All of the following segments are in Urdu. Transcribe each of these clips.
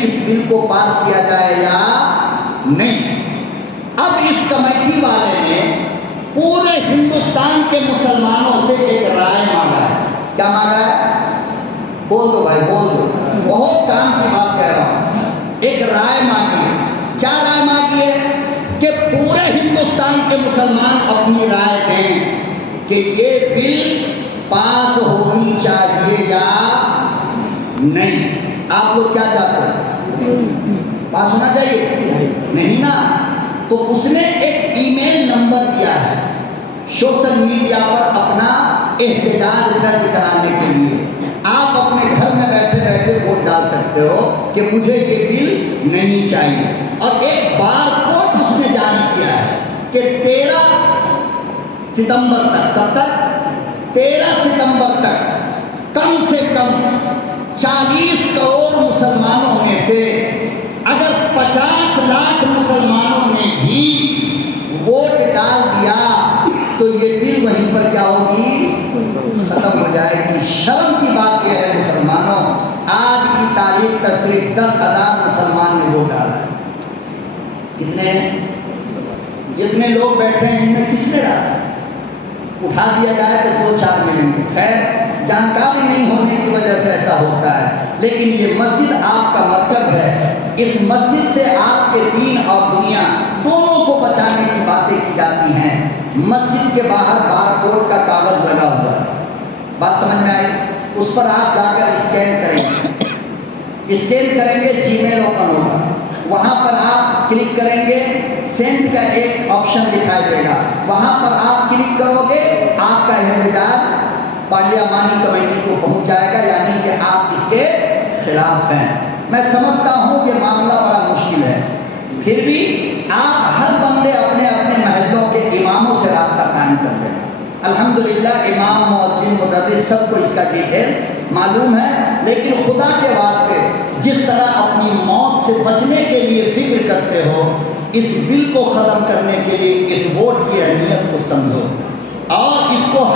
اس بل کو پاس کیا جائے یا نہیں۔ اب اس کمیٹی والے نے پورے ہندوستان کے مسلمانوں سے ایک رائے مانگا ہے۔ کیا مانگا ہے؟ بول دو بھائی، بول دو، بہت کام کی بات کہہ رہا ہوں۔ ایک رائے مانگی ہے۔ کیا رائے مانگی ہے؟ کہ پورے ہندوستان کے مسلمان اپنی رائے دیں کہ یہ بل پاس ہونی چاہیے یا نہیں۔ آپ لوگ کیا چاہتے ہیں؟ پاس ہونا چاہیے؟ نہیں نا؟ تو اس نے ایک ای میل نمبر دیا ہے سوشل میڈیا پر اپنا احتجاج درج کرانے کے لیے۔ آپ اپنے گھر میں بیٹھے بیٹھے ووٹ ڈال سکتے ہو کہ مجھے یہ بل نہیں چاہیے۔ اور ایک بار کوڈ اس نے جاری کیا ہے کہ 13 ستمبر تک، کب تک؟ 13 ستمبر تک کم سے کم 40 کروڑ مسلمانوں میں سے اگر 50 لاکھ مسلمانوں نے بھی ووٹ ڈال دیا تو یہ بل وہیں پر کیا ہوگی؟ ختم ہو جائے گی۔ شرم کی بات یہ ہے مسلمانوں، آج کی تاریخ تک صرف 10,000 مسلمان نے ووٹ ڈالا ہے۔ کتنے؟ جتنے لوگ بیٹھے ہیں ان میں کس نے ڈالا؟ اٹھا دیا جائے تو 2-4 ملیں گے۔ خیر، جانکاری نہیں ہونے کی وجہ سے ایسا ہوتا ہے، لیکن یہ مسجد آپ کا مرکز ہے۔ اس مسجد سے آپ کے دین اور دنیا دونوں کو بچانے کی باتیں کی جاتی ہیں۔ مسجد کے باہر بار کوڈ کا کاغذ لگا ہوا ہے، بات سمجھ میں آئی؟ اس پر آپ جا کر اسکین کریں گے، اسکین کریں گے جی میل اوپن ہوگا، وہاں پر آپ کلک کریں گے، سینڈ کا ایک آپشن دکھائی دے گا، وہاں پر آپ کلک کرو گے، آپ کا احتجاج پارلیمانی کمیٹی کو پہنچ جائے گا، یعنی کہ آپ اس کے خلاف ہیں۔ میں سمجھتا ہوں یہ معاملہ بڑا مشکل ہے، پھر بھی آپ ہر بندے اپنے اپنے محلوں کے اماموں سے رابطہ قائم کر لیں۔ الحمدللہ امام، مؤذن، مدرس سب کو اس کا ڈیٹیلز معلوم ہے، لیکن خدا کے واسطے جس طرح اپنی موت سے بچنے کے لیے فکر کرتے ہو، اس بل کو ختم کرنے کے لیے اس ووٹ کی اہمیت کو سمجھو اور اس کو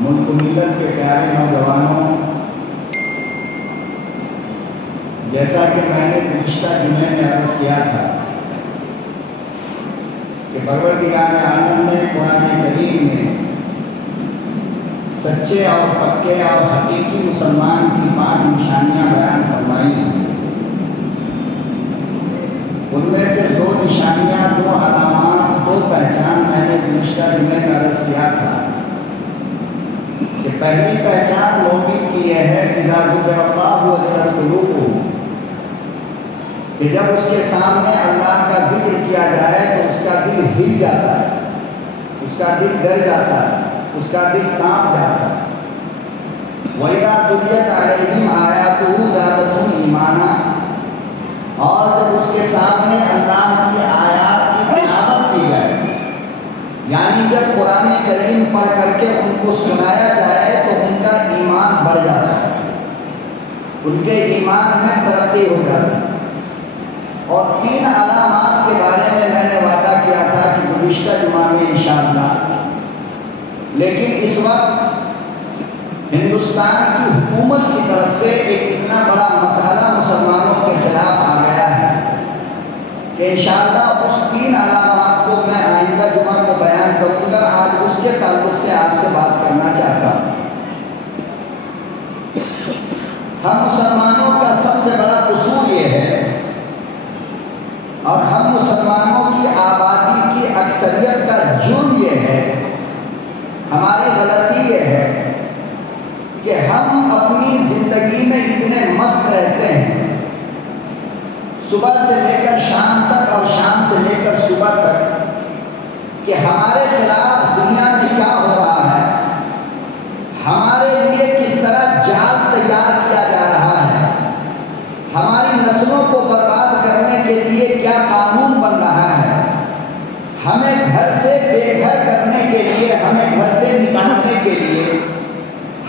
ملک ملت کے پیارے نوجوانوں، جیسا کہ میں نے گزشتہ جمعے میں عرض کیا تھا کہ پروردگار عالم نے قرآن کریم میں سچے اور پکے اور حقیقی مسلمان کی 5 نشانیاں بیان فرمائی ہیں۔ ان میں سے 2 نشانیاں، 2 علامات، 2 پہچان میں نے گزشتہ جمعے میں عرض کیا تھا کہ پہلی پہچان مومن کی یہ ہے اذا ذکر اللہ وجلت قلوبہ، کہ جب اس کے سامنے اللہ کا ذکر کیا جائے تو اس کا دل ہل جاتا ہے، اس کا دل ڈر جاتا ہے، اس کا دل کانپ جاتا ہے۔ وَإِذَا تُلِيَتْ عَلَيْهِمْ آيَاتُهُ زَادَتْهُمْ ایمانا، اور جب اس کے سامنے اللہ کی آیات کی تلاوت کی جائے، یعنی جب قرآن کریم پڑھ کر کے ان کو سنایا جائے تو ان کا ایمان بڑھ جاتا ہے، ان کے ایمان میں ترقی ہو جاتی ہے۔ اور 3 علامات کے بارے میں نے وعدہ کیا تھا کہ گزشتہ جمعہ میں انشاءاللہ، لیکن اس وقت ہندوستان کی حکومت کی طرف سے ایک اتنا بڑا مسئلہ مسلمانوں کے خلاف آ گیا ہے کہ انشاءاللہ اس 3 علامات کو میں آئندہ جمعہ کو بیان کروں گا۔ آج اس کے تعلق سے آپ سے بات کرنا چاہتا ہوں۔ ہم مسلمانوں کا سب سے بڑا قصور یہ ہے، اور ہم مسلمانوں کی آبادی کی اکثریت کا جرم یہ ہے، ہماری غلطی یہ ہے کہ ہم اپنی زندگی میں اتنے مست رہتے ہیں، صبح سے لے کر شام تک اور شام سے لے کر صبح تک، کہ ہمارے خلاف دنیا میں کیا ہو رہا ہے، ہمارے لیے کس طرح جال تیار کیا جا رہا ہے، ہماری نسلوں کو برباد کرنے کے لیے کیا قانون بن رہا ہے، ہمیں گھر سے بے گھر کرنے کے لیے، ہمیں گھر سے نکالنے کے لیے،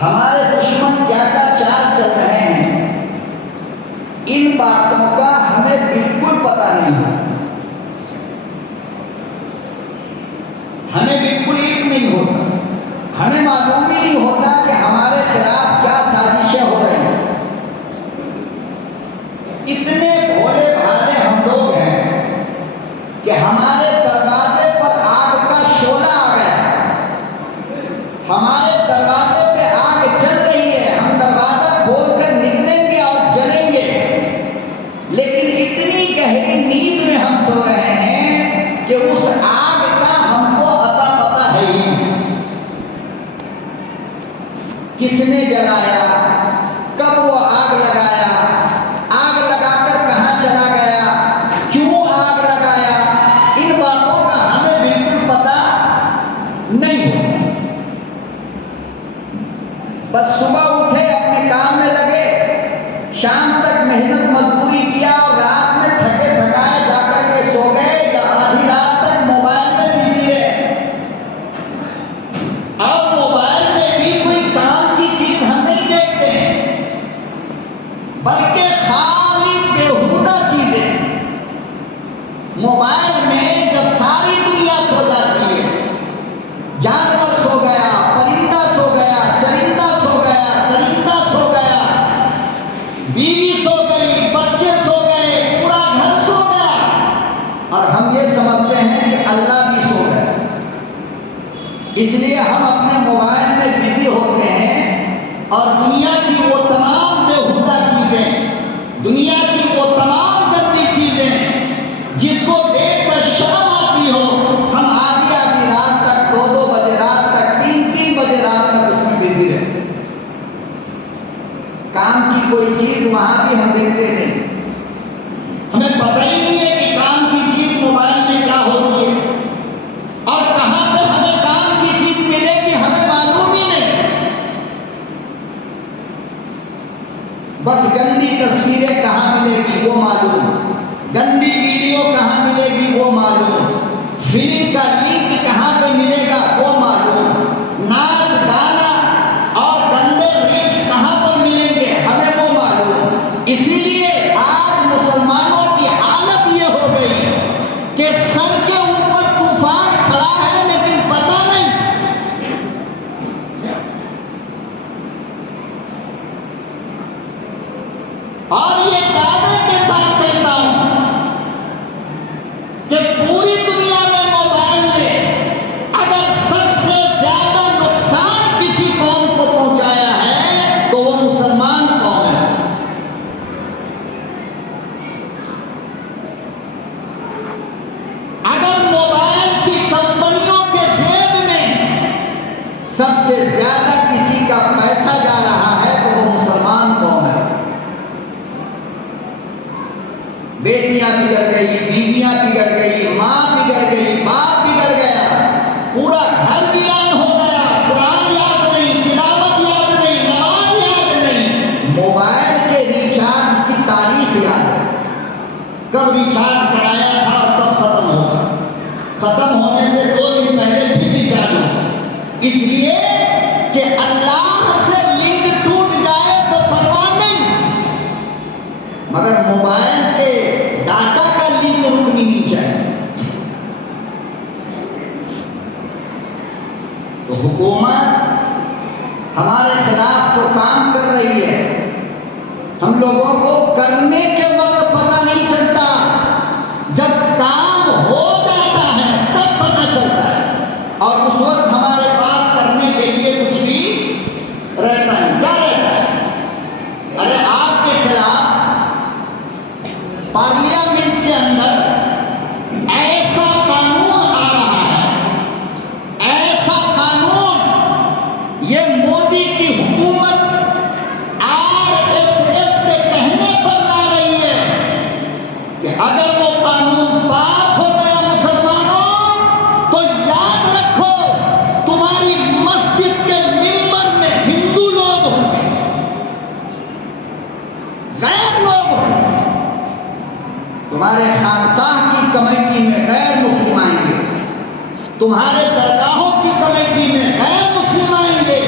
ہمارے دشمن کیا کیا چال چل رہے ہیں، ان باتوں کا ہمیں بالکل پتہ نہیں ہوتا، ہمیں بالکل علم نہیں ہوتا، ہمیں معلوم ہی نہیں ہوتا کہ ہمارے خلاف کیا سازشیں ہو رہی ہیں۔ اتنے بھولے بھالے ہم لوگ ہیں کہ ہمارے دروازے پر آگ کا شعلہ آ گیا، ہمارے دروازے پہ آگ جل رہی ہے، ہم دروازہ کھول کر نکلیں گے اور جلیں گے، لیکن اتنی گہری نیند میں ہم سو رہے ہیں کہ اس آگ کا ہم کو اتا پتہ ہے ہی نہیں، کس نے جلایا، کب وہ آگ لگایا، آگ لگا کر کہاں چلا گیا، کیوں آگ لگایا، ان باتوں کا ہمیں بالکل پتہ نہیں ہوتا۔ بس صبح اٹھے اپنے کام میں لگے، شام تک محنت مزدوری کیا اور رات میں تھکے تھکائے جا کر کے سو گئے، یا آدھی رات تک موبائل میں بزی رہے، اور موبائل میں بھی کوئی کام کی چیز ہم نہیں دیکھتے ہیں، بلکہ خالی بیہودہ چیزیں۔ موبائل میں جب ساری دنیا سو جاتی ہے، جانور سو گیا، پرندہ سو گیا، چرندہ سو گیا، درندہ سو گیا، بیوی سو گئی، بچے سو گئے، پورا گھر سو گیا، اور ہم یہ سمجھتے ہیں کہ اللہ بھی سو گیا، اس لیے ہم اپنے موبائل میں بزی ہوتے ہیں، اور دنیا کی وہ تمام بیہودہ چیزیں، دنیا کی وہ تمام گندی چیزیں جس کو دیکھ کر شرم آتی ہو، ہم آدھی آدھی رات تک، 2 بجے رات تک، 3 بجے رات تک اس میں بزی رہتے ہیں۔ کام کی کوئی چیز وہاں بھی ہم دیکھتے نہیں، ہمیں پتہ ہی نہیں ہے کہ کام کی چیز موبائل میں کیا ہوتی ہے، اور کہاں پہ ہمیں کام کی چیز ملے گی ہمیں معلوم ہی نہیں۔ بس گندی تصویریں کہاں ملے گی وہ معلوم، گندی ویڈیو کہاں ملے گی وہ معلوم، فلم کا لنک کہاں پہ ملے گا وہ معلوم، ناچ گانا اور گندے ریلز کہاں پر ملیں گے ہمیں وہ معلوم۔ اسی لیے آج مسلمانوں کی حالت یہ ہو گئی کہ سر کے اوپر طوفان کھڑا ہے لیکن پتہ نہیں۔ اور یہ دعوے کے ساتھ کہتا ہوں کہ پوری دنیا میں موبائل نے اگر سب سے زیادہ نقصان کسی قوم کو پہنچایا ہے تو وہ مسلمان قوم ہے۔ اگر موبائل کی کمپنیوں کے جیب میں سب سے زیادہ کسی کا پیسہ جا رہا ہے تو وہ مسلمان قوم ہے۔ بیٹیاں بگڑ گئی، بیویاں بگڑ گئی، ماں بگڑ گئی، باپ بگڑ گیا، پورا گھر ویران ہو گیا، قرآن یاد نہیں، تلاوت یاد نہیں، نماز یاد نہیں، موبائل کے ریچارج کی تاریخ یاد ہے، کب ریچارج کرایا تھا اور کب ختم ہوگا، ختم ہونے سے 2 دن پہلے پھر ریچارج ہوگا، اس لیے کہ اللہ سے لنک ٹوٹ جائے تو پرواہ نہیں، مگر موبائل کے ڈاٹا کا لنک رکنی نہیں چاہیے۔ تو حکومت ہمارے خلاف جو کام کر رہی ہے، ہم لوگوں کو کرنے کے وقت پتہ نہیں چلتا، جب کام ہو جاتا ہے تب پتہ چلتا ہے، اور اس وقت ہمارے پاس کرنے کے لیے کچھ بھی رہتا نہیں۔ کیا رہتا ہے؟ ارے آپ کے خلاف پارلیمنٹ کے اندر ایسا قانون آ رہا ہے، ایسا قانون یہ مودی کی حکومت RSS کے کہنے پر لا رہی ہے کہ اگر وہ قانون پاس ہو گیا مسلمانوں تو یاد رکھو تمہاری مسجد کے ممبر میں ہندو لوگ ہوں گے، غیر لوگ ہوں گے، تمہارے خانقاہ کی کمیٹی میں غیر مسلم آئیں گے، تمہارے درگاہوں کی کمیٹی میں غیر مسلم آئیں گے،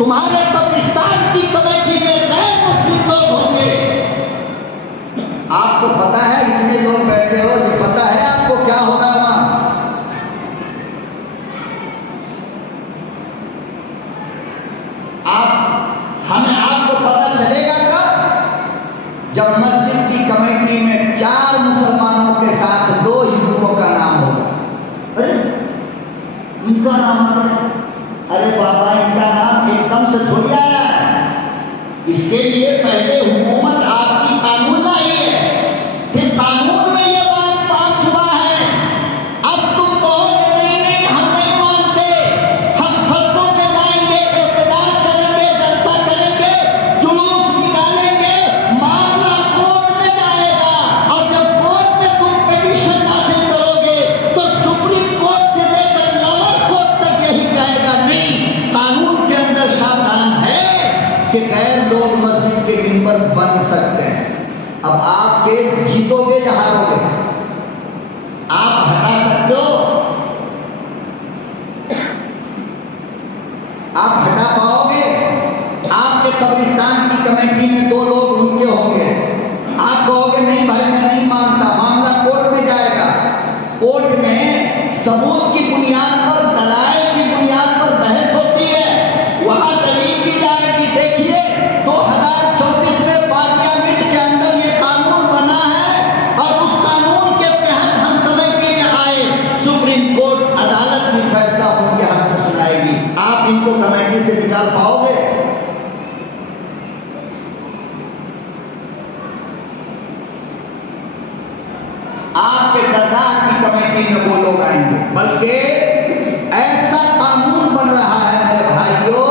تمہارے قبرستان کی کمیٹی میں غیر مسلم لوگ ہوں گے. آپ کو پتا ہے اتنے لوگ بیٹھے ہو, یہ پتا ہے آپ کو کیا ہو رہا ہے وہاں؟ آپ کو پتا چلے گا کب؟ جب مسجد کی کمیٹی میں 4 مسلمانوں کے ساتھ 2 ہندوؤں کا نام ہوگا. ارے ان کا نام آ رہا ہے. ارے بابا ان کا نام ایک دم سے تھوڑی آیا ہے. اس کے لیے پہلے حکومت آپ کی قانون لائی ہے, پھر قانون میں یہ بات پاس ہوا ہے. اب تم کہو کہ نہیں ہم نہیں مانتے, ہم سڑکوں پہ جائیں گے, احتجاج کریں گے, جلسہ کریں گے, جلوس نکالیں گے, معاملہ کورٹ میں جائے گا, اور جب کورٹ میں تم پٹیشن داخل کرو گے تو سپریم کورٹ سے لے کر لوور کورٹ تک یہی کہے گا نہیں, قانون کے اندر شاہدان ہے کہ غیر لوگ مسجد کے ممبر بن سکتے ہیں. اب آپ کیس جیتو گے یا ہارو گے؟ آپ ہٹا سکتے ہو؟ آپ ہٹا پاؤ گے؟ آپ کے قبرستان کی کمیٹی میں 2 لوگ ان کے ہوں گے. آپ کہو گے نہیں بھائی میں نہیں مانتا, معاملہ کورٹ میں جائے گا. کورٹ میں ثبوت کی بنیاد پر, دلائل کی بنیاد پر بحث ہوتی ہے. وہاں دلیل کی جائے گی دیکھیے 2024 میں پارلیمنٹ کے اندر یہ قانون بنا ہے اور اس قانون کے تحت ہم کمیٹی میں آئے. سپریم کورٹ عدالت میں فیصلہ ان کے حق میں سنائے گی. آپ ان کو کمیٹی سے نکال پاؤ گے؟ آپ کے درگاہ کی کمیٹی میں وہ لوگ آئیں گے. بلکہ ایسا قانون بن رہا ہے میرے بھائیوں,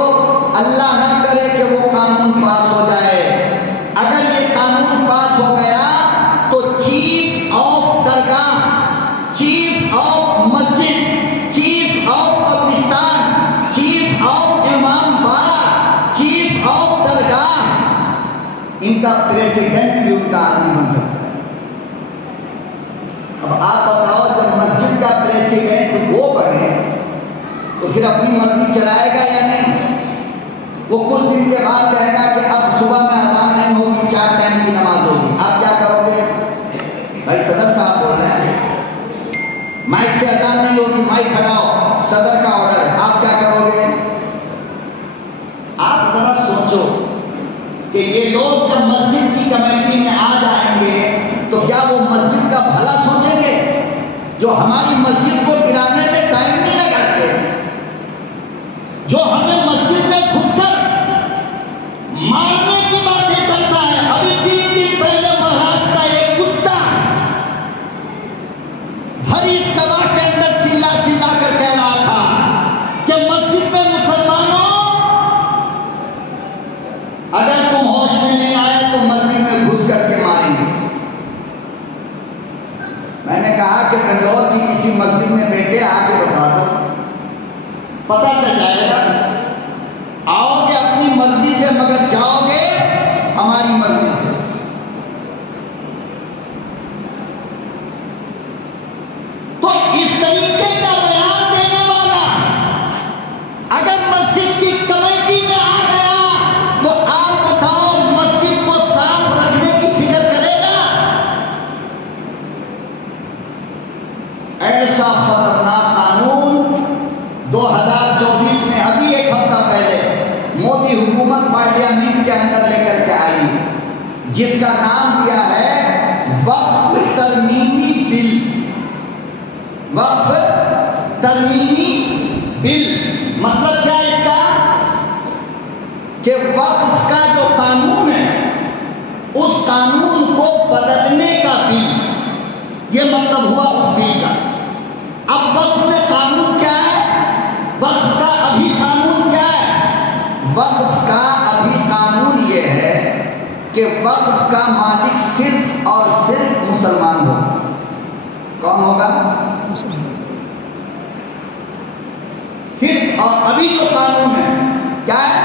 اللہ نہ کرے کہ وہ قانون پاس ہو جائے. اگر یہ قانون پاس ہو گیا تو chief of Dargah, chief of Masjid, chief of قبرستان, چیف آف امام باڑہ, چیف آف درگاہ, ان کا پریسیڈنٹ بھی ان کا آدمی بن سکتا ہے. اب آپ بتاؤ جب مسجد کا پریسیڈنٹ وہ بنے تو پھر اپنی مرضی چلائے گا یا نہیں؟ وہ کچھ دن کے بعد کہے گا کہ اب صبح میں اذان نہیں ہوگی, 4 ٹائم کی نماز ہوگی. آپ کیا کرو گے؟ بھائی صدر صاحب بول رہے ہیں مائک سے اذان نہیں ہوگی, مائک ہٹاؤ, صدر کا آرڈر ہے. آپ کیا کرو گے؟ آپ ذرا سوچو کہ یہ لوگ جب مسجد کی کمیٹی میں آ جائیں گے تو کیا وہ مسجد کا بھلا سوچیں گے؟ جو ہماری مسجد کو گرانے میں ٹائم نہیں لگاتے, جو ہمیں مسجد میں گھس کر مارنے کی باتیں کرتا ہے. ابھی 3 دن پہلے مہاراشٹر کا ایک کتا بھری سبھا کے اندر چلا کر کہہ رہا تھا کہ مسجد میں مسلمانوں اگر تم ہوش میں نہیں آئے تو مسجد میں گھس کر کے ماریں گے. میں نے کہا کہ بنگلور کی کسی مسجد میں بیٹے آ کے بتا دو, پتہ چل جائے گا. آؤ گے اپنی مرضی سے مگر جاؤ گے ہماری مرضی سے. تو اس طریقے کا بیان دینے والا اگر مسجد کی کمیٹی میں آ گیا تو آپ بتاؤ مسجد کو صاف رکھنے کی فکر کرے گا؟ ایسا خطرناک قانون 2024 میں ابھی ایک ہفتہ پہلے مودی حکومت پارلیمنٹ کے اندر لے کر کے آئی, جس کا نام دیا ہے وقف ترمیمی بل. وقف ترمیمی بل مطلب کیا اس کا؟ کہ وقف کا جو قانون ہے اس قانون کو بدلنے کا بل, یہ مطلب ہوا اس بل کا. اب وقف میں قانون کیا ہے؟ وقف کا ابھی قانون کیا ہے؟ وقف کا ابھی قانون یہ ہے کہ وقف کا مالک صرف اور صرف مسلمان ہوگا. کون ہوگا؟ صرف. اور ابھی جو قانون ہے کیا ہے؟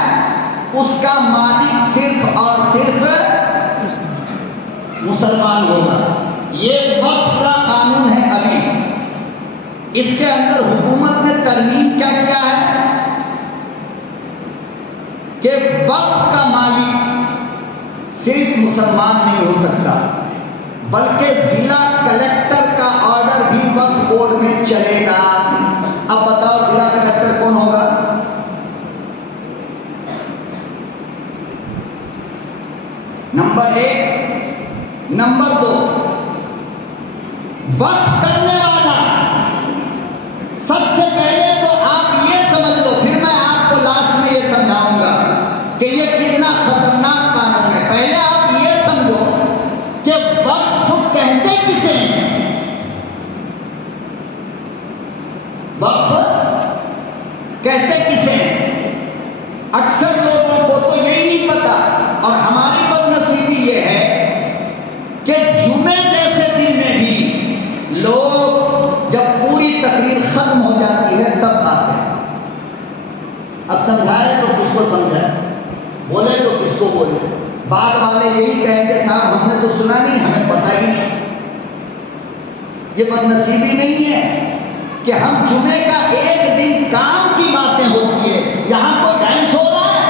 اس کا مالک صرف اور صرف مسلمان ہوگا. یہ وقف کا قانون ہے ابھی. اس کے اندر حکومت نے ترمیم کیا کیا ہے؟ کہ وقت کا مالک صرف مسلمان نہیں ہو سکتا، بلکہ ضلع کلیکٹر کا آرڈر بھی وقت بورڈ میں چلے گا۔ اب بتاؤ ضلع کلیکٹر کون ہوگا؟ نمبر 1۔ نمبر 2، وقت کرنے والا سب سے پہلے تو آپ یہ سمجھ لو، پھر میں آپ کو لاسٹ میں یہ سمجھاؤں گا کہ یہ کتنا خطرناک قانون ہے۔ پہلے آپ یہ سمجھو کہ وقف کہتے کسے ہیں؟ وقف کہتے کسے ہیں؟ اکثر لوگوں کو تو یہی نہیں پتا، اور ہماری بدنصیبی یہ ہے کہ جمعے جیسے دن میں بھی لوگ جب پوری تقریر ختم ہو جاتی ہے تب آتے ہیں۔ اب سمجھائے تو کس کو سمجھائے، بولے تو کس کو بولے؟ بعد والے یہی کہیں گے صاحب ہم نے تو سنا نہیں، ہمیں پتہ ہی نہیں۔ یہ بدنصیبی نہیں ہے کہ ہم جمعے کا ایک دن کام کی باتیں ہوتی ہے، یہاں کوئی ڈانس ہو رہا ہے،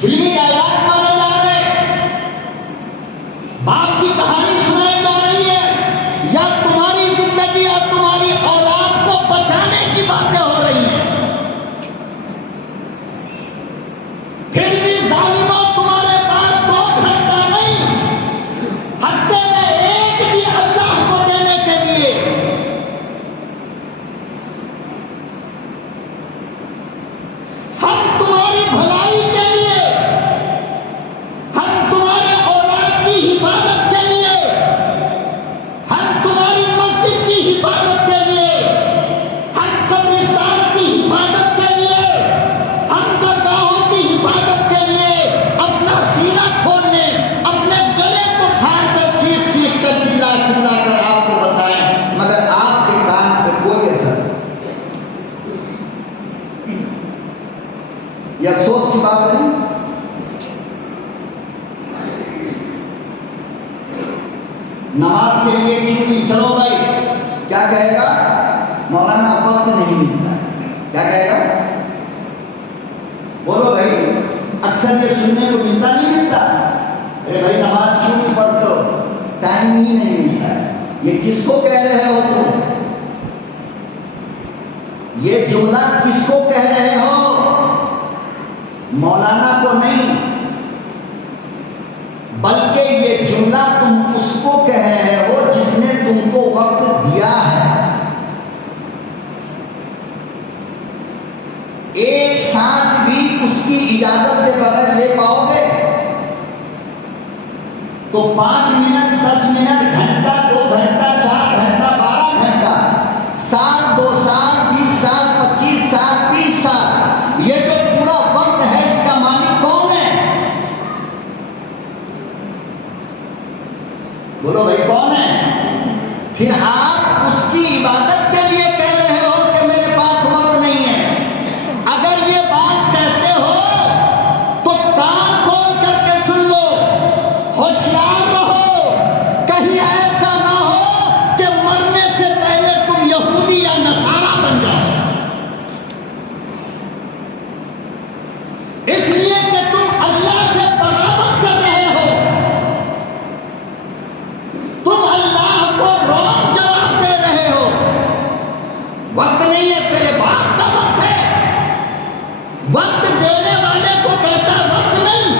فلمی ڈائلاگ مارے جا رہے ہیں، باپ کی کہانی سنائی جا رہی ہے، یا تمہاری زندگی اور تمہاری اولاد کو بچانے کی باتیں ہو رہی ہیں، پھر بھی ظالموں تمہارے پاس 2 گھنٹہ نہیں، ہفتے میں ایک بھی اللہ کو دینے کے لیے ہم تمہاری بھلائی کے لیے، ہم تمہارے اولاد کی حفاظت کے لیے، ہم تمہاری مسجد کی حفاظت کے لیے، ہم قبرستان کی حفاظت کے لیے، ہم درگاہوں کی حفاظت کے لیے اپنا سینہ کھولنے، اپنے گلے کو پھاڑ کر چیخ چیخ کر چلا چلا کر آپ کو بتائیں، مگر آپ کے کان پہ کوئی اثر نہیں۔ یہ افسوس کی بات نہیں؟ نماز کے لیے چھٹی، چلو بھائی، کیا کہے گا؟ مولانا وقت نہیں ملتا۔ کیا کہے گا؟ بولو بھائی، اکثر یہ سننے کو ملتا نہیں ملتا؟ ارے بھائی نماز کیوں نہیں پڑھتے ہو؟ ٹائم ہی نہیں ملتا ہے۔ یہ کس کو کہہ رہے ہو تم؟ یہ جملہ کس کو کہہ رہے ہو؟ مولانا کو نہیں، بلکہ یہ جملہ تم اس کو کہہ رہے ہو جس نے تم کو وقت دیا ہے۔ ایک سانس بھی اس کی اجازت کے بغیر لے پاؤ گے تو 5 منٹ، 10 منٹ، گھنٹہ، 2 گھنٹہ، 4 گھنٹہ، 12 گھنٹہ، سال، 2 سال، 20 سال، 25 سال، 30 سال، یہ جو پورا وقت ہے اس کا مالک کون ہے؟ بولو بھائی کون ہے؟ پھر آپ اس کی عبادت کے لیے کہہ رہے ہو کہ میرے پاس وقت نہیں ہے۔ اگر یہ بات کہتے ہو تو کان کھول کر کے سن لو، ہوشیار رہو، کہیں ایسا نہ ہو کہ مرنے سے پہلے تم یہودی یا نصارا بن جاؤ، اس لیے کہ تم اللہ سے بغاوت کر رہے ہو، تم اللہ کو رانگ جواب دے رہے ہو۔ وقت نہیں ہے، تیرے باپ کا وقت ہے، وقت دینے والے کو کہتا ہے وقت نہیں۔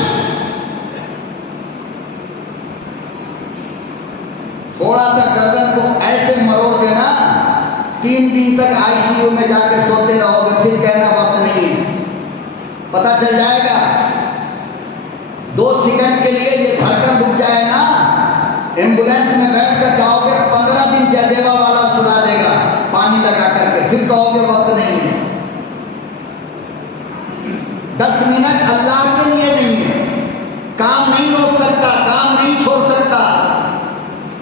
تھوڑا سا گردن کو ایسے مروڑ دینا، 3 دن تک ICU میں جا کے سوتے رہو گے، پھر کہنا وقت نہیں ہے۔ پتہ چل جائے گا، 2 سیکنڈ کے لیے یہ دھڑکن رک جائے نا، ایمبولینس میں بیٹھ کر جاؤ گے، 15 دن جیدیوا والا سلا دے گا پانی لگا کر کے، پھر کہو گے وقت نہیں ہے۔ 10 منٹ اللہ کے لیے نہیں ہے، کام نہیں روک سکتا، کام نہیں چھوڑ سکتا،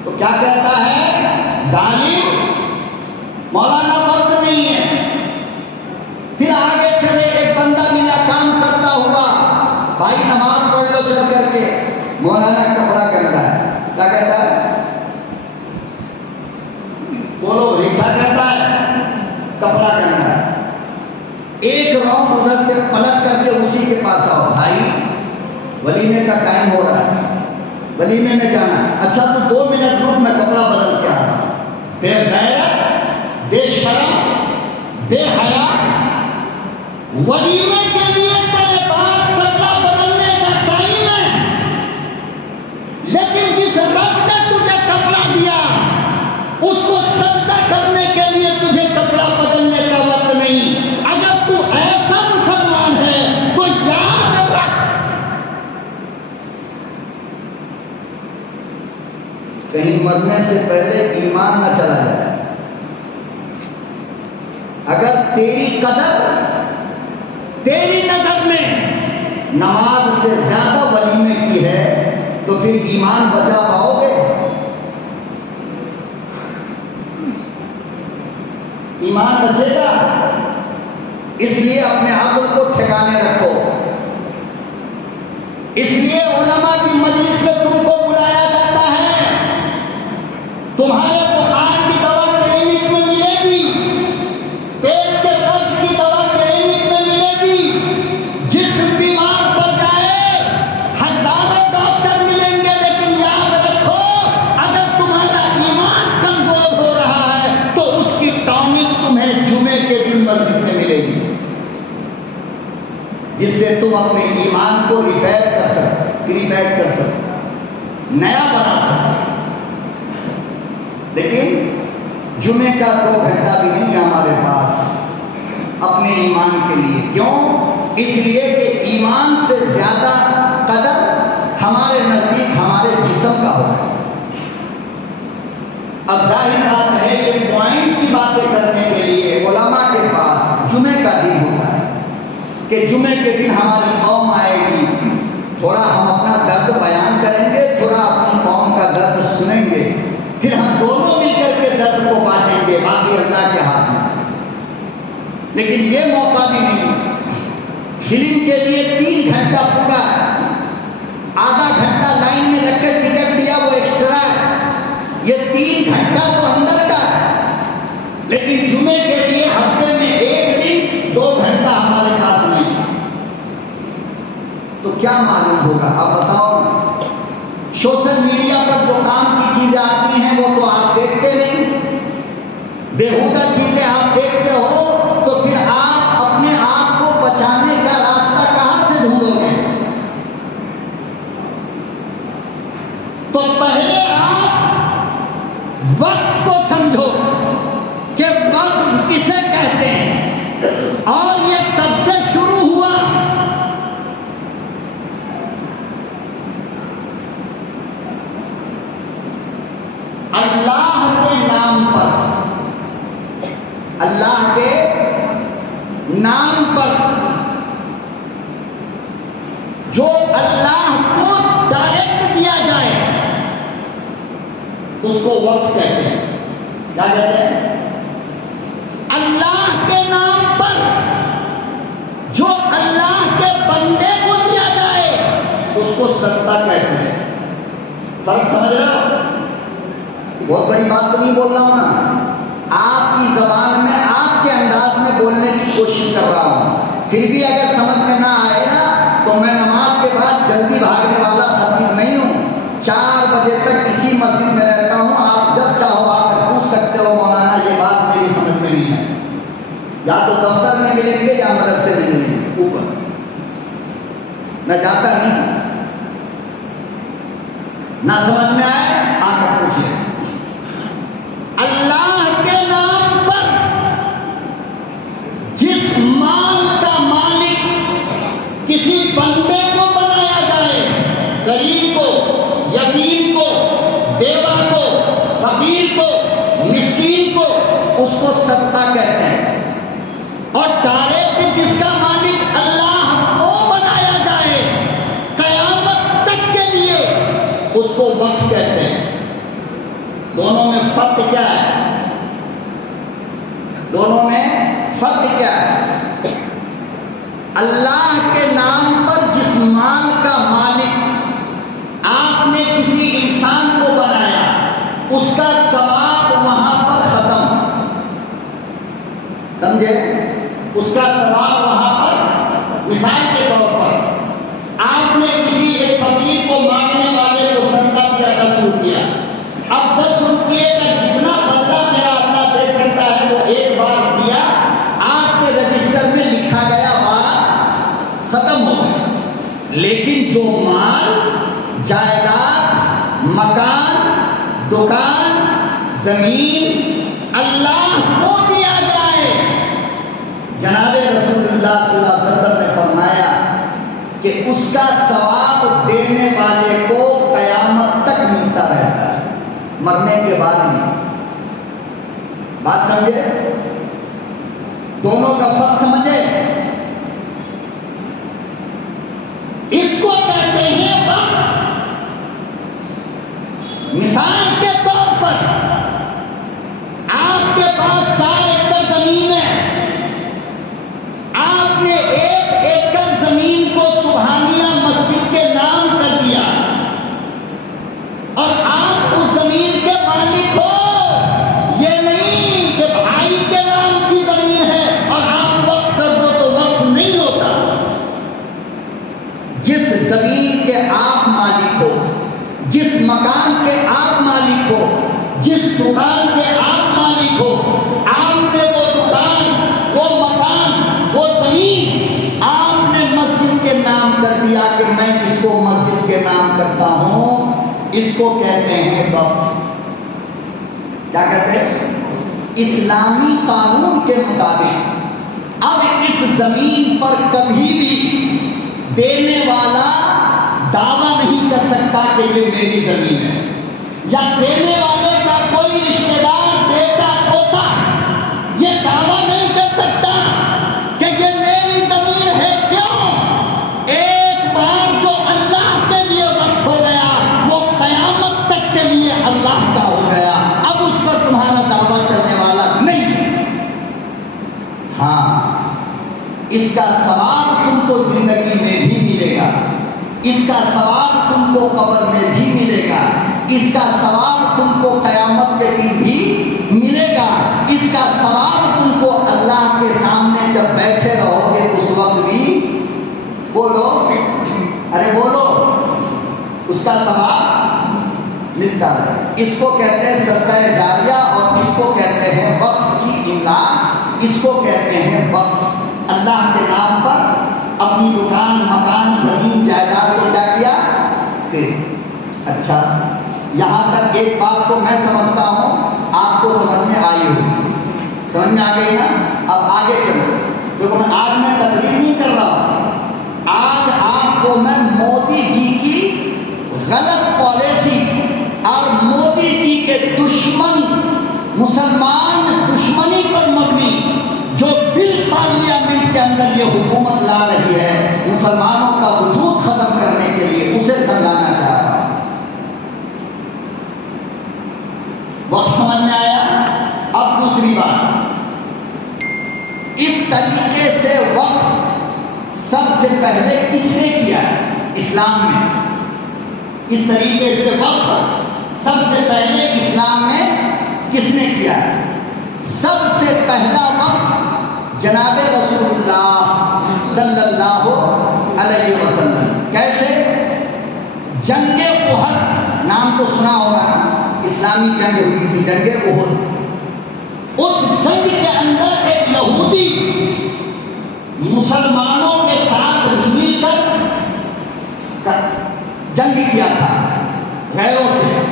تو کیا کہتا ہے؟ ظالم، مولانا وقت نہیں ہے۔ پھر آگے چلے، ایک بندہ ملا کام کرتا ہوا، بھائی نماز پڑھ لو چل کر کے، مولانا کپڑا کرتا ہے، کیا کہتا ہے؟ بولو بھائی کیا کہتا ہے؟ کپڑا کرنا ہے۔ ایک راؤنڈ ادھر سے پلٹ کر کے اسی کے پاس آؤ، بھائی ولیمے کا ٹائم ہو رہا ہے، ولیمے میں جانا ہے، اچھا تو 2 منٹ رک، میں کپڑا بدل کے آ رہا ہوں۔ بے غیرت، بے شرم، بے حیا، ولیمے کے لیے تیرے پاس کپڑا بدلنے کا ٹائم ہے، لیکن جس رب نے تجھے کپڑا دیا اس کو سجدہ کرنے کے لیے تجھے کپڑا بدلنے کا وقت نہیں۔ اگر تو ایسا مسلمان ہے تو یاد رکھ، کہیں مرنے سے پہلے ایمان نہ چلا جائے۔ اگر تیری قدر تیری نظر میں نماز سے زیادہ ولیمے کی ہے تو پھر ایمان بچا پاؤ گے؟ ایمان بچے گا؟ اس لیے اپنے عقل کو ٹھکانے رکھو۔ اس لیے علماء کی مجلس میں تم کو بلایا جاتا ہے۔ تمہارے بخار کی دوا کلینک میں ملے گی، پیٹ کے درد کی دوا کلینک میں ملے گی، جسم بیمار پڑ جائے ہزاروں ڈاکٹر ملیں گے، لیکن یاد رکھو اگر تمہارا ایمان کمزور ہو رہا ہے تو اس کی ٹانک تمہیں جمعے کے دن مسجد میں ملے گی، جس سے تم اپنے ایمان کو ریپیئر کر سکو، نیا بنا سکو۔ لیکن جمعے کا 2 گھنٹہ بھی نہیں ہے ہمارے پاس اپنے ایمان کے لیے۔ کیوں؟ اس لیے کہ ایمان سے زیادہ قدر ہمارے نزدیک ہمارے جسم کا ہوتا ہے۔ اب ظاہر بات ہے یہ پوائنٹ کی باتیں کرنے کے لیے علماء کے پاس جمعے کا دن ہوتا ہے کہ جمعے کے دن ہماری قوم آئے گی، تھوڑا ہم اپنا درد بیان کریں گے، تھوڑا اپنی قوم کا درد سنیں گے، پھر ہم دونوں مل کر کے درد کو بانٹیں گے، باقی اللہ کے ہاتھ میں۔ لیکن یہ موقع بھی نہیں، فلم کے لیے 3 گھنٹہ پورا ہے، آدھا گھنٹہ لائن میں لگ کر ٹکٹ دیا وہ ایکسٹرا ہے، یہ 3 گھنٹہ تو اندر کا ہے، لیکن جمعے کے لیے ہفتے میں 1 دن 2 گھنٹہ ہمارے پاس نہیں، تو کیا معلوم ہوگا؟ اب بتاؤ، سوشل میڈیا پر جو کام کی چیزیں آتی ہیں وہ تو آپ دیکھتے نہیں، بےہودہ چیزیں آپ دیکھتے ہو، تو پھر آپ اپنے آپ کو بچانے کا راستہ کہاں سے ڈھونڈو گے؟ تو پہلے آپ وقت کو سمجھو کہ وقت کسے کہتے ہیں اور یہ کب سے شروع ہوا۔ اللہ کے نام پر، اللہ کے نام پر جو اللہ کو ڈائریکٹ دیا جائے اس کو وقف کہتے ہیں۔ کیا کہتے ہیں؟ اللہ کے نام پر جو اللہ کے بندے کو دیا جائے اس کو صدقہ کہتے ہیں۔ فرق سمجھ رہے ہو؟ بہت بڑی بات تو نہیں بول رہا ہوں نا، آپ کی زبان میں آپ کے انداز میں بولنے کی کوشش کر رہا ہوں، پھر بھی اگر سمجھ میں نہ آئے نا تو میں نماز کے بعد جلدی بھاگنے والا خطیب نہیں ہوں، 4 بجے تک اسی مسجد میں رہتا ہوں، آپ جب چاہو آ کر پوچھ سکتے ہو مولانا یہ بات میری سمجھ میں نہیں ہے، یا تو دفتر میں ملیں گے یا مدرسے میں ملیں گے، اوپر میں جاتا نہیں، نہ سمجھ میں آئے آ کر پوچھیے۔ اللہ کے نام پر جس مال کا مالک کسی بندے کو بنایا جائے، غریب کو، یتیم کو، بیوہ کو، فقیر کو، مسکین کو، اس کو صدقہ کہتے ہیں۔ اور ڈائریکٹ جس کا مالک اللہ کو بنایا جائے قیامت تک کے لیے اس کو وقف کہتے ہیں۔ دونوں میں فرق کیا ہے؟ دونوں میں فرق کیا ہے؟ اللہ کے نام پر جس مال کا مالک آپ نے کسی انسان کو بنایا اس کا ثواب وہاں پر ختم، سمجھے؟ اس کا ثواب وہاں پر مثال کے طور پر آپ نے کسی ایک فقیر کو مانگنے والے کو صدقہ دیا 10 روپیہ، اب 10 روپیے کا جتنا بدلہ میرا اللہ دے سکتا ہے وہ ایک بار دیا، آپ کے رجسٹر میں لکھا گیا، بات ختم ہو گئی۔ لیکن جو مال، جائیداد، مکان، دکان، زمین اللہ کو دیا جائے، جناب رسول اللہ صلی اللہ علیہ وسلم نے فرمایا کہ اس کا ثواب دینے والے کو قیامت تک ملتا رہتا ہے، مرنے کے بعد نہیں۔ بات سمجھے؟ دونوں کا فرق سمجھے؟ اس کو کہتے ہیں وقت۔ مثال کے طور پر آپ کے پاس 4 ایکڑ زمین ہے، آپ نے 1 ایکڑ زمین کو سبحانیہ مسجد کے نام کر دیا اور آپ اس زمین کے مالک ہو، یہ نہیں کہ بھائی کے نام کی زمین ہے اور آپ وقف کر دو تو وقف نہیں ہوتا۔ جس زمین کے آپ مالک ہو، جس مکان کے آپ مالک ہو، جس دکان کے آپ مالک ہو، آپ نے وہ دکان، وہ مکان، وہ زمین آپ نے مسجد کے نام کر دیا کہ میں اس کو مسجد کے نام کرتا ہوں، اس کو کہتے ہیں وقف۔ کیا کہتے ہیں؟ اسلامی قانون کے مطابق اب اس زمین پر کبھی بھی دینے والا دعویٰ نہیں کر سکتا کہ یہ میری زمین ہے، یا دینے والے کا کوئی رشتہ دار، بیٹا، پوتا یہ دعویٰ نہیں کر سکتا کہ یہ میری زمین ہے۔ کیوں؟ ایک بار جو اللہ کے لیے وقف ہو گیا وہ قیامت تک کے لیے اللہ کا ہو گیا، اب اس پر تمہارا دعویٰ چلنے والا نہیں۔ ہاں، اس کا ثواب تم کو زندگی میں بھی ملے گا، اس کا ثواب تم کو قبر میں بھی ملے گا، اس کا ثواب تم کو قیامت کے دن بھی ملے گا، اس کا ثواب تم کو اللہ کے سامنے جب بیٹھے رہو گے اس وقت بھی، بولو، ارے بولو، اس کا ثواب ملتا ہے۔ اس کو کہتے ہیں صدقہ جاریہ اور اس کو کہتے ہیں وقف کی املاک، اس کو کہتے ہیں وقف۔ اللہ کے نام پر اپنی دکان، مکان، زمین، جائیداد کو کیا کیا؟ اچھا، یہاں تک ایک بات تو میں سمجھتا ہوں آپ کو سمجھ میں آئی ہوگی، سمجھ میں آ گئی نا؟ اب آگے چلو۔ دیکھو آج میں تقریر نہیں کر رہا ہوں، آج آپ کو میں مودی جی کی غلط پالیسی اور مودی جی کے دشمن، مسلمان دشمنی پر مبنی جو بل پارلیمنٹ کے اندر یہ حکومت لا رہی ہے مسلمانوں کا وجود ختم کرنے کے لیے، اسے سمجھانا چاہ رہا ہوں۔ وقت سمجھ میں آیا؟ اب دوسری بات، اس طریقے سے وقف سب سے پہلے کس نے کیا ہے اسلام میں؟ اس طریقے سے وقف سب سے پہلے اسلام میں کس نے کیا ہے؟ سب سے پہلا وقف جناب رسول اللہ صلی اللہ علیہ وسلم۔ کیسے؟ جنگ احد، نام تو سنا ہوگا نا، اسلامی جنگ ہوئی تھی، جنگ احد۔ اس جنگ کے اندر ایک یہودی مسلمانوں کے ساتھ مل کر جنگ کیا تھا غیروں سے۔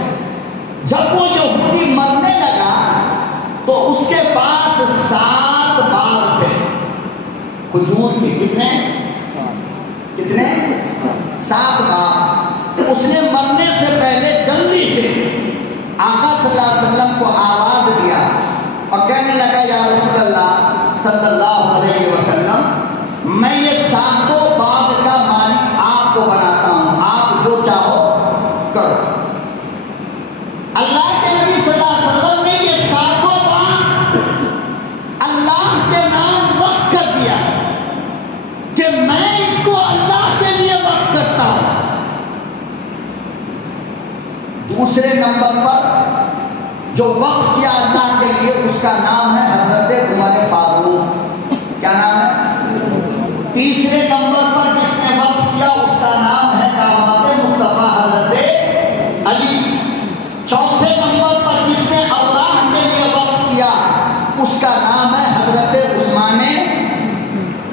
جب وہ یہودی مرنے لگا تو اس کے پاس 7 باغ تھے کھجور کے۔ کتنے 7 باغ۔ اس نے مرنے سے پہلے جلدی سے آقا صلی اللہ علیہ وسلم کو آواز دیا اور کہنے لگا یا رسول اللہ صلی اللہ علیہ وسلم، میں یہ 7 باغ کا مالک آپ کو بناتا ہوں، آپ جو چاہو کرو۔ اللہ کے نبی صلی اللہ علیہ وسلم نے یہ 7 باغ اللہ کے نام وقف کر دیا کہ میں اس کو اللہ کے لیے وقف کرتا ہوں۔ دوسرے نمبر پر جو وقف کیا اللہ کے لیے اس کا نام ہے حضرت عمر فاروق۔ کیا نام ہے؟ تیسرے نمبر پر جس نے وقف کیا اس کا نام ہے داماد مصطفیٰ حضرت علی۔ چوتھے نمبر پر جس نے اللہ کے لیے وقف کیا اس کا نام ہے حضرت عثمان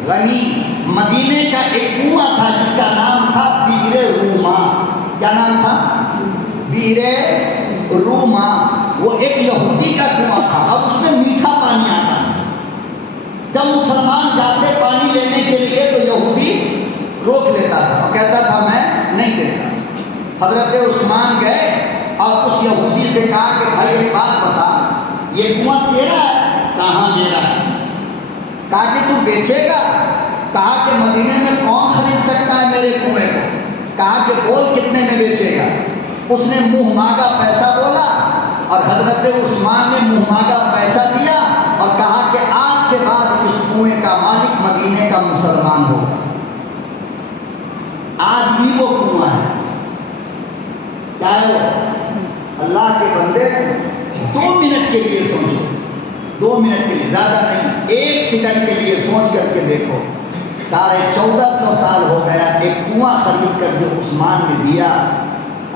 غنی۔ مدینے کا ایک کنواں تھا جس کا نام تھا بئر روما۔ کیا نام تھا؟ بئر روما۔ وہ ایک یہودی کا کنواں تھا اور اس میں میٹھا پانی آتا تھا۔ جب مسلمان جاتے پانی لینے کے لیے تو یہودی روک لیتا تھا اور کہتا تھا میں نہیں دیتا۔ حضرت عثمان گئے اور اس یہودی سے کہا کہ بھائی ایک بات بتا، یہ کنواں تیرا ہے؟ کہاں میرا ہے؟ کہا کہ تو بیچے گا؟ کہا کہ مدینے میں کون خرید سکتا ہے میرے کنویں کو؟ کہا کہ بول کتنے میں بیچے گا؟ اس نے منہ مانگا پیسہ بولا اور حضرت عثمان نے منہ مانگا پیسہ دیا اور کہا کہ آج کے بعد اس کنویں کا مالک مدینے کا مسلمان ہوگا۔ آج بھی وہ کنواں ہے۔ کیا ہے وہ؟ اللہ کے بندے 2 منٹ کے لیے سوچو، 2 منٹ کے لیے، زیادہ نہیں، 1 سیکنڈ کے لیے سوچ کر کے دیکھو۔ 1450 سال ہو گیا ایک کنواں خرید کر جو عثمان نے دیا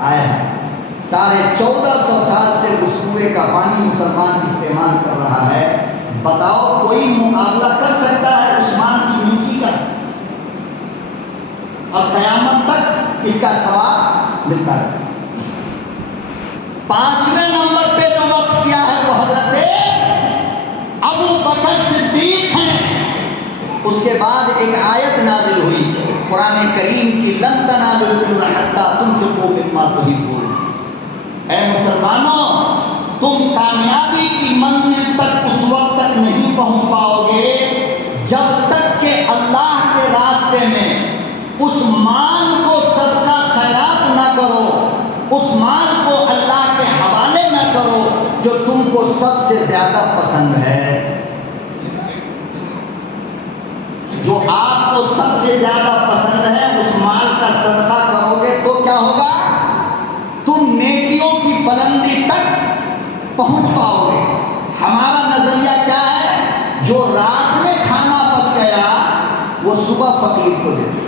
آیا ہے۔ 1450 سال سے اس کنویں کا پانی مسلمان استعمال کر رہا ہے۔ بتاؤ کوئی مقابلہ کر سکتا ہے عثمان کی نیکی کا؟ اور قیامت تک اس کا ثواب ملتا ہے۔ 5ویں نمبر پہ جو وقف کیا ہے وہ حضرت ابو بکر صدیق ہیں۔ اس کے بعد ایک آیت نازل ہوئی قرآن کریم کی، لن تنالوا البر حتی تنفقوا مما تحبون۔ اے مسلمانوں، تم کامیابی کی منزل تک اس وقت تک نہیں پہنچ پاؤ گے جب تک کہ اللہ کے راستے میں اس مال کو صدقہ خیرات نہ کرو، اس مال کو اللہ کے حوالے نہ کرو جو تم کو سب سے زیادہ پسند ہے۔ جو آپ کو سب سے زیادہ پسند ہے اس مال کا صدقہ کرو گے تو کیا ہوگا؟ تم نیکیوں کی بلندی تک پہنچ پاؤ گے۔ ہمارا نظریہ کیا ہے؟ جو رات میں کھانا بچ گیا وہ صبح فقیر کو دے دو۔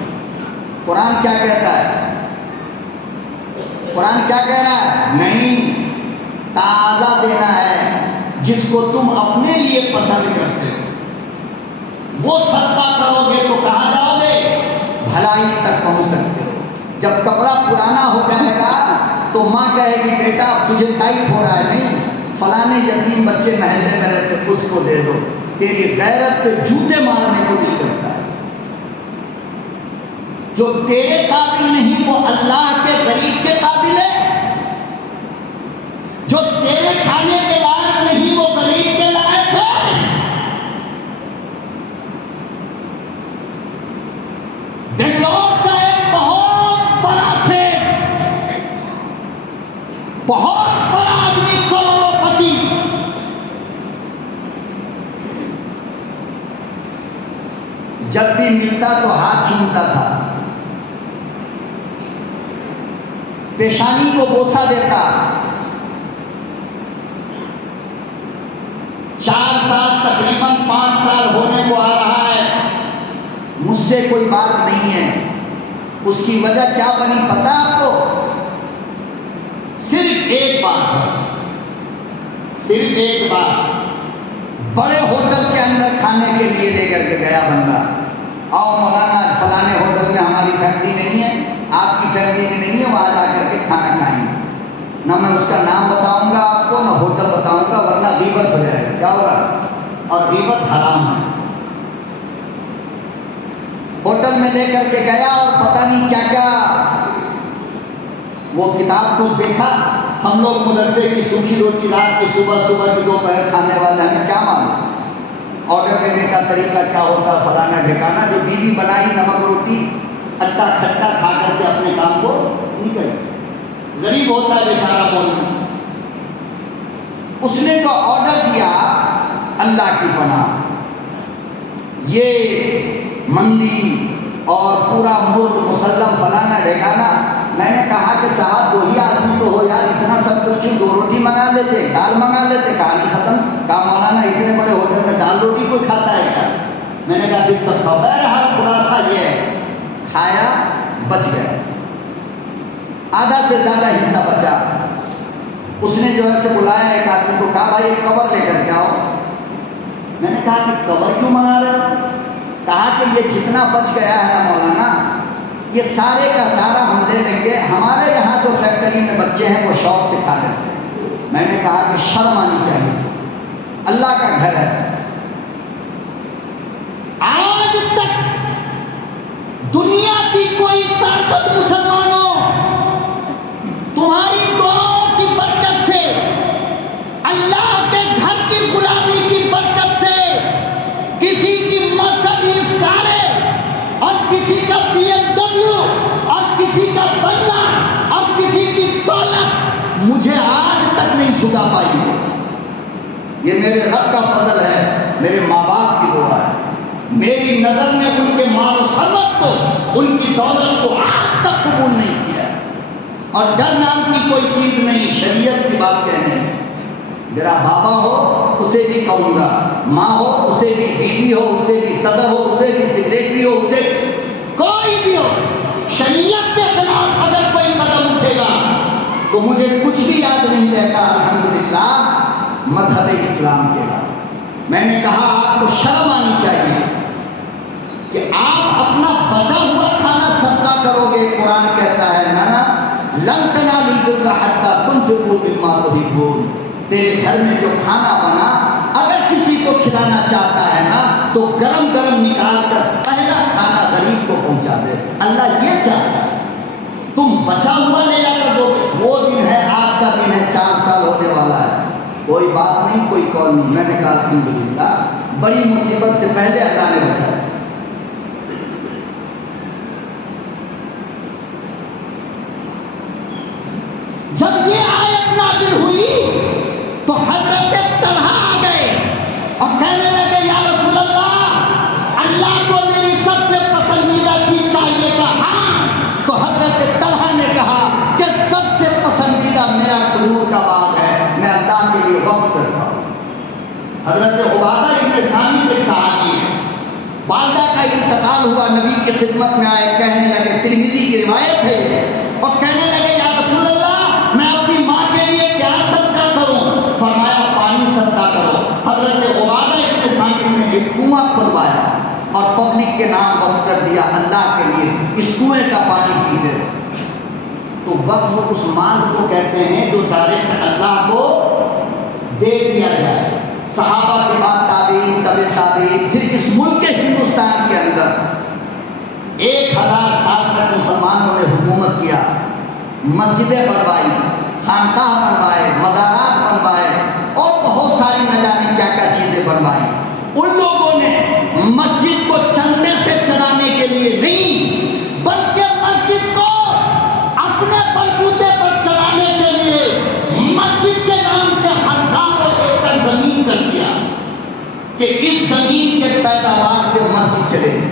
قرآن کیا کہتا ہے؟ قرآن کیا کہہ رہا ہے؟ نہیں، تازہ دینا ہے، جس کو تم اپنے لیے پسند کرتے ہو وہ صدقہ کرو گے تو کہاں جاؤ گے؟ بھلائی تک پہنچ سکتے ہو۔ جب کپڑا پرانا ہو جائے گا تو ماں کہے گی بیٹا اب تجھے ٹائٹ ہو رہا ہے، نہیں، فلانے یتیم بچے محلے میں رہتے اس کو دے دو۔ تیری غیرت پہ جوتے مارنے کو دل کرتا ہے۔ جو تیرے قابل نہیں وہ اللہ کے غریب کے قابل ہے، جو تیرے کھانے کے لائق نہیں وہ غریب کے لائق ہے۔ بنگلور کا ایک بہت بڑا سیٹ، بہت بڑا آدمی، کروڑوں پتی، جب بھی ملتا تو ہاتھ چومتا تھا، پیشانی کو بوسہ دیتا۔ 4 سال تقریباً 5 سال ہونے کو آ رہا ہے، مجھ سے کوئی بات نہیں ہے۔ اس کی وجہ کیا بنی پتہ آپ کو؟ صرف ایک بات، بس صرف ایک بات، بڑے ہوٹل کے اندر کھانے کے لیے لے کر کے گیا بندہ، آؤ مولانا فلانے ہوٹل میں ہماری فیملی نہیں ہے، آپ کی فیملی میں نہیں ہے، وہاں جا کر کے کھانا کھائیں گے۔ نہ میں اس کا نام بتاؤں گا آپ کو، نہ ہوٹل بتاؤں گا، ورنہ غیبت ہو جائے گا۔ کیا ہوگا؟ اور غیبت حرام ہے۔ ہوٹل میں لے کر کے گیا اور پتہ نہیں کیا کیا وہ کتاب کچھ دیکھا۔ ہم لوگ مدرسے کی سوکھی روٹی رات کی صبح کی دوپہر کھانے والے، ہمیں کیا معلوم آرڈر دینے کا طریقہ کیا ہوتا، فلانا ٹھکانا۔ جو بیوی بنائی نمک روٹی اٹا کھٹا کھا کر کے اپنے کام کو نکل، غریب ہوتا ہے بیچارہ مولوی۔ اس نے جو آرڈر دیا اللہ کی پناہ، یہ مندی اور پورا مرغ مسلم فلانا ڈھکانا۔ میں نے کہا کہ صاحب 2 ہی آدمی تو ہو یار، اتنا سب کچھ کیوں؟ 2 روٹی منگا لیتے، دال منگا لیتے، کہانی ختم۔ کہا مولانا اتنے بڑے ہوٹل میں دال روٹی کوئی کھاتا ہے کیا؟ میں نے کہا پھر سب کھاؤ. بہرحال خلاصہ یہ ہے کھایا بچ گیا, آدھا سے زیادہ حصہ بچا. اس نے جو ہے سے بلایا ایک آدمی کو, کہا بھائی ایک کور لے کر کے آؤ. میں نے کہا کہ کور کیوں منگا رہے ہو؟ کہا کہ یہ جتنا بچ گیا ہے نا مولانا, یہ سارے کا سارا ہم لے لیں گے, ہمارے یہاں جو فیکٹری میں بچے ہیں وہ شوق سے کھا لیتے ہیں. میں نے کہا کہ شرم آنی چاہیے, اللہ کا گھر ہے. آج تک دنیا کی کوئی طاقت مسلمانوں تمہاری دعاؤں کی برکت سے, اللہ کے گھر کی غلامی کی برکت سے, کسی کی مرسڈیز کاریں اور کسی کا BMW اور کسی کا بنگلہ اور کسی کی دولت مجھے آج تک نہیں چھپا پائی ہے. یہ میرے رب کا فضل ہے, میرے ماں باپ کی دعا ہے. میری نظر میں ان کے مال و ثروت کو, ان کی دولت کو آج تک قبول نہیں کیا. اور ڈر نام کی کوئی چیز نہیں, شریعت کی بات کہنے. میرا بابا ہو اسے بھی کہوں گا, ماں ہو اسے بھی, بیوی ہو اسے بھی, صدر ہو اسے بھی, سیکریٹری ہو اسے, کوئی بھی ہو, شریعت کے خلاف اگر کوئی قدم اٹھے گا تو مجھے کچھ بھی یاد نہیں رہتا الحمدللہ مذہب اسلام کے بعد. میں نے کہا آپ کو شرم آنی چاہیے کہ آپ اپنا بچا ہوا کھانا صدقہ کرو گے. قرآن کہتا ہے نانا لن تنالوا البر حتى تنفقوا مما تحبون. تیرے گھر میں جو کھانا بنا اگر کسی کو کھلانا چاہتا ہے نا تو گرم گرم نکال کر پہلا کھانا غریب کو پہنچا دے. اللہ یہ چاہتا ہے. تم بچا ہوا لے جا کر دو. وہ دن ہے, آج کا دن ہے, 4 سال ہونے والا ہے, کوئی بات نہیں, کوئی کال نہیں. میں نے کہا الحمدللہ بڑی مصیبت سے پہلے اللہ نے بچایا. جب یہ آیت نازل ہوئی تو حضرت طلحہ آ گئے اور کہنے لگے یا رسول اللہ, اللہ کو میری سب سے پسندیدہ چیز چاہیے. ہاں, تو حضرت طلحہ نے کہا کہ سب سے پسندیدہ میرا کھجور کا باغ ہے, میں اللہ کے لیے وقف کرتا ہوں. حضرت عبادہ ابن صامت ایک صحابی ہے, والدہ کا انتقال ہوا, نبی کی خدمت میں آئے, کہنے لگے, ترمذی کی روایت ہے, اور کہنے لگے یا رسول اللہ میں اپنی ماں کے لیے کیا صدقہ کروں؟ فرمایا پانی صدقہ کرو. حضرت عبادہ ابن صامت نے ایک کنواں کھدوایا اور پبلک کے نام وقف کر دیا, اللہ کے لیے اس کنویں کا پانی پیتے رہو. تو وقف اس مال کو کہتے ہیں جو ڈائریکٹ اللہ کو دے دیا جائے. صحابہ کے بعد تابعین, تبع تابعین, پھر اس ملک ہندوستان کے اندر 1000 سال تک مسلمانوں نے حکومت کیا, مسجدیں بنوائی, خانقاہ بنوائے, مزارات بنوائے, اور بہت ساری نہ جانے کیا کیا چیزیں بنوائی. ان لوگوں نے مسجد کو چندے سے چلانے کے لیے نہیں, بلکہ مسجد کو اپنے بلبوتے پر چلانے کے لیے مسجد کے نام سے ہزاروں ایکڑ زمین کر دیا کہ اس زمین کے پیداوار سے مسجد چلے گی,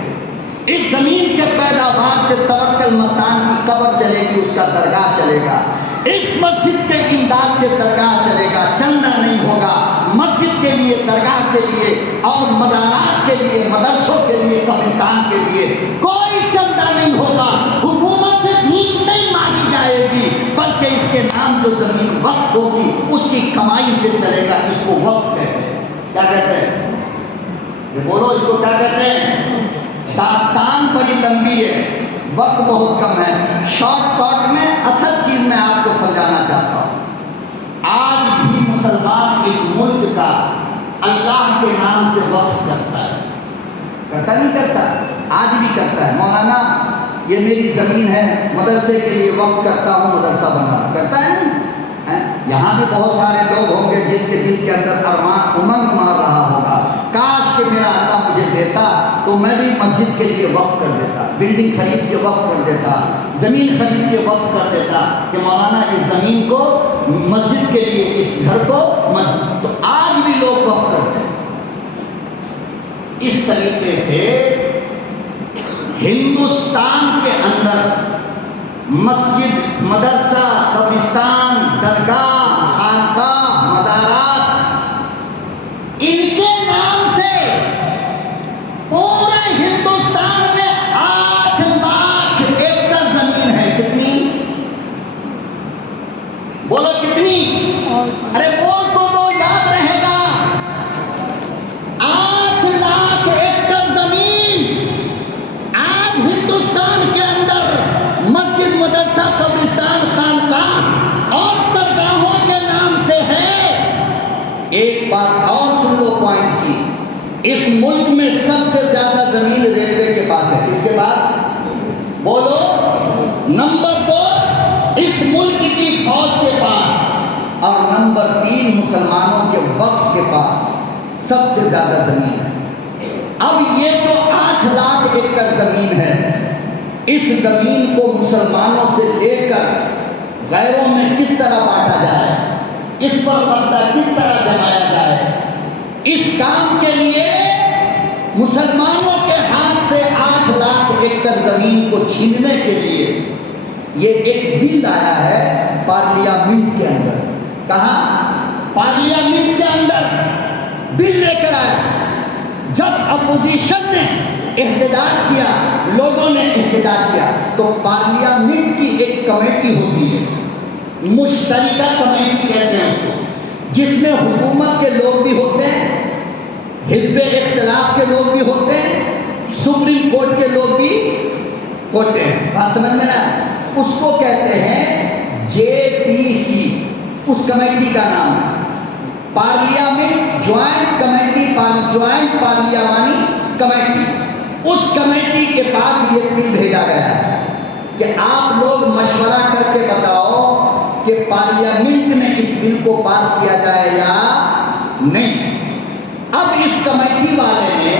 اس زمین کے پیداوار سے توکل مستان کی قبر چلے گی, اس کا درگاہ چلے گا, اس مسجد کے امداد سے درگاہ چلے گا. چندہ نہیں ہوگا مسجد کے لیے, درگاہ کے لیے, اور مزارات کے لیے, مدرسوں کے لیے, قبرستان کے لیے کوئی چندہ نہیں ہوگا. حکومت سے بھیک نہیں مانگی جائے گی, بلکہ اس کے نام جو زمین وقف ہوگی اس کی کمائی سے چلے گا. اس کو وقف کہتے ہیں. کیا کہتے ہیں؟ یہ بولو, اس کو کیا کہتے ہیں؟ داستان بڑی لمبی ہے, وقت بہت کم ہے. شارٹ کٹ میں اصل چیز میں آپ کو سمجھانا چاہتا ہوں. آج بھی مسلمان اس ملک کا اللہ کے نام سے وقف کرتا ہے. کرتا نہیں کرتا؟ آج بھی کرتا ہے. مولانا یہ میری زمین ہے, مدرسے کے لیے وقف کرتا ہوں, مدرسہ بنا. کرتا ہے نہیں؟ یہاں بھی بہت سارے لوگ ہوں گے جن کے دل کے اندر ارمان امنگ مار رہا ہوگا, کاش کہ میرا اللہ مجھے دیتا تو میں بھی مسجد کے لیے وقف کر دیتا, بلڈنگ خرید کے وقف کر دیتا, زمین خرید کے وقف کر دیتا کہ مولانا اس زمین کو مسجد کے لیے, اس گھر کو مسجد. تو آج بھی لوگ وقف کرتے ہیں. اس طریقے سے ہندوستان کے اندر مسجد, مدرسہ, قبرستان, درگاہ, خانقاہ, مزارات, ان کے نام سے اس ملک میں سب سے زیادہ زمین ریلوے کے پاس ہے. کس کے پاس؟ بولو. نمبر 2 اس ملک کی فوج کے پاس، اور نمبر 3 مسلمانوں کے وقف کے پاس سب سے زیادہ زمین ہے. اب یہ جو 8 لاکھ ایکڑ زمین ہے، اس زمین کو مسلمانوں سے لے کر غیروں میں کس طرح بانٹا جائے، اس پر قبضہ کس طرح جمایا جائے، اس کام کے لیے مسلمانوں کے ہاتھ سے 8 لاکھ ایکڑ زمین کو چھیننے کے لیے یہ ایک بل آیا ہے پارلیمنٹ کے اندر. کہاں؟ پارلیمنٹ کے اندر بل لے کر آیا. جب اپوزیشن نے احتجاج کیا، لوگوں نے احتجاج کیا، تو پارلیمنٹ کی ایک کمیٹی ہوتی ہے، مشترکہ کمیٹی کہتے ہیں اس کو، جس میں حکومت کے لوگ بھی ہوتے ہیں، حزب اختلاف کے لوگ بھی ہوتے ہیں، سپریم کورٹ کے لوگ بھی ہوتے ہیں. بات سمجھ میں نا؟ اس کو کہتے ہیں JPC. اس کمیٹی کا نام ہے پارلیمنٹ جوائنٹ کمیٹی، جوائنٹ پارلیمانی کمیٹی. اس کمیٹی کے پاس یہ بل بھیجا گیا ہے کہ آپ لوگ مشورہ کر کے بتاؤ کہ پارلیمنٹ میں اس بل کو پاس کیا جائے یا نہیں. اب اس کمیٹی والے نے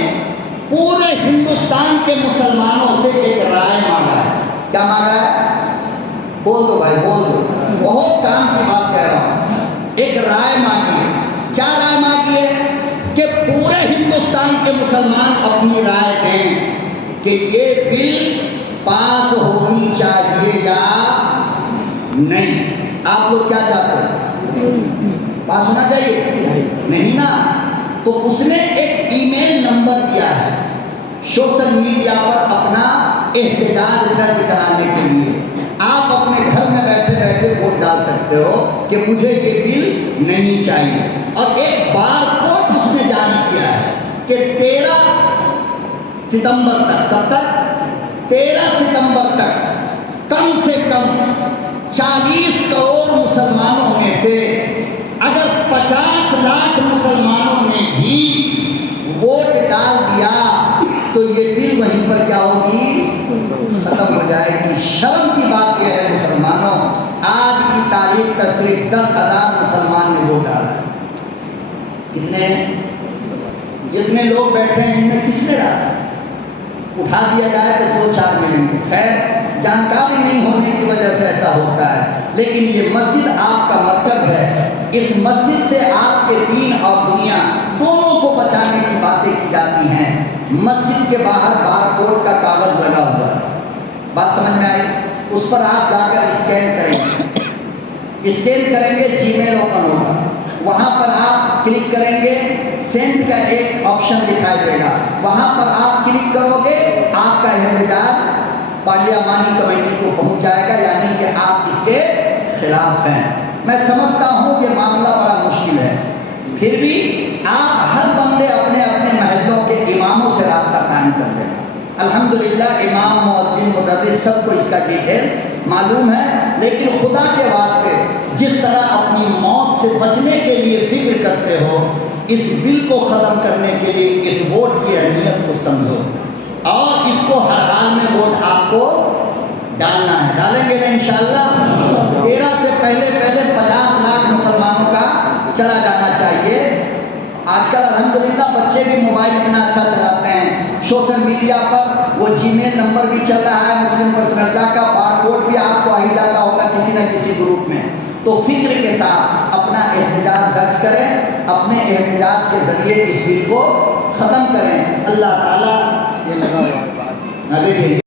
پورے ہندوستان کے مسلمانوں سے ایک رائے مانگا ہے. کیا مانگا ہے؟ بول دو بھائی، بول دو. بہت کام کی بات کہہ رہا ہوں. ایک رائے مانگی ہے. کیا رائے مانگی ہے؟ کہ پورے ہندوستان کے مسلمان اپنی رائے دیں کہ یہ بل پاس ہونی چاہیے یا نہیں. آپ لوگ کیا چاہتے ہیں؟ پاس ہونا چاہیے؟ نہیں نا؟ تو اس نے ایک ای میل نمبر دیا ہے سوشل میڈیا پر اپنا احتجاج درج کرانے کے لیے. آپ اپنے گھر میں بیٹھے بیٹھے ووٹ ڈال سکتے ہو کہ مجھے یہ بل نہیں چاہیے. اور ایک بار کوڈ اس نے جاری کیا ہے کہ 13 ستمبر تک، کب تک؟ 13 ستمبر تک کم سے کم 40 کروڑ مسلمانوں میں سے اگر 50 لاکھ مسلمانوں نے بھی ووٹ ڈال دیا تو یہ بل وہیں پر کیا ہوگی؟ ختم ہو جائے گی. شرم کی بات یہ ہے مسلمانوں، آج کی تاریخ تک صرف 10,000 مسلمان نے ووٹ ڈالا ہے. کتنے ہیں؟ جتنے لوگ بیٹھے ہیں ان میں کس نے ڈالا؟ اٹھا دیا جائے تو 2-4 ملیں گے. خیر، جانکاری نہیں ہونے کی وجہ سے ایسا ہوتا ہے. لیکن یہ مسجد آپ کا مرکز ہے. اس مسجد سے آپ کے دین اور دنیا دونوں کو بچانے کی باتیں کی جاتی ہیں. مسجد کے باہر بار کوڈ کا کاغذ لگا ہوا ہے. بات سمجھ میں آئی؟ اس پر آپ جا کر اسکین کریں گے. اسکین کریں گے، جی میل اوپن ہوگا. وہاں پر آپ کلک کریں گے، سینڈ کا ایک آپشن دکھائی دے گا. وہاں پر آپ کلک کرو گے، آپ کا احتجاج پارلیمانی کمیٹی کو پہنچ جائے گا، یعنی کہ آپ اس کے خلاف ہیں. میں سمجھتا ہوں یہ معاملہ بڑا مشکل ہے، پھر بھی آپ ہر بندے اپنے اپنے محلوں کے اماموں سے رابطہ قائم کر دیں. الحمدللہ امام، مؤذن، مدرس سب کو اس کا ڈیٹیلز معلوم ہے. لیکن خدا کے واسطے جس طرح اپنی موت سے بچنے کے لیے فکر کرتے ہو، اس بل کو ختم کرنے کے لیے اس ووٹ کی اہمیت کو سمجھو، اور اس کو ہر حال میں ووٹ آپ کو ڈالنا ہے. ڈالیں گے نا انشاءاللہ؟ 13 سے پہلے 50 لاکھ مسلمانوں کا چلا جانا چاہیے. آج کل الحمدللہ بچے بھی موبائل اتنا اچھا چلاتے ہیں. سوشل میڈیا پر وہ جی میل نمبر بھی چل رہا ہے مسلم پرسنل کا، بار کوڈ بھی آپ کو آ ہی جاتا ہوگا کسی نہ کسی گروپ میں. تو فکر کے ساتھ اپنا احتجاج درج کریں، اپنے احتجاج کے ذریعے اس بل کو ختم کریں. اللہ تعالیٰ یہ لگا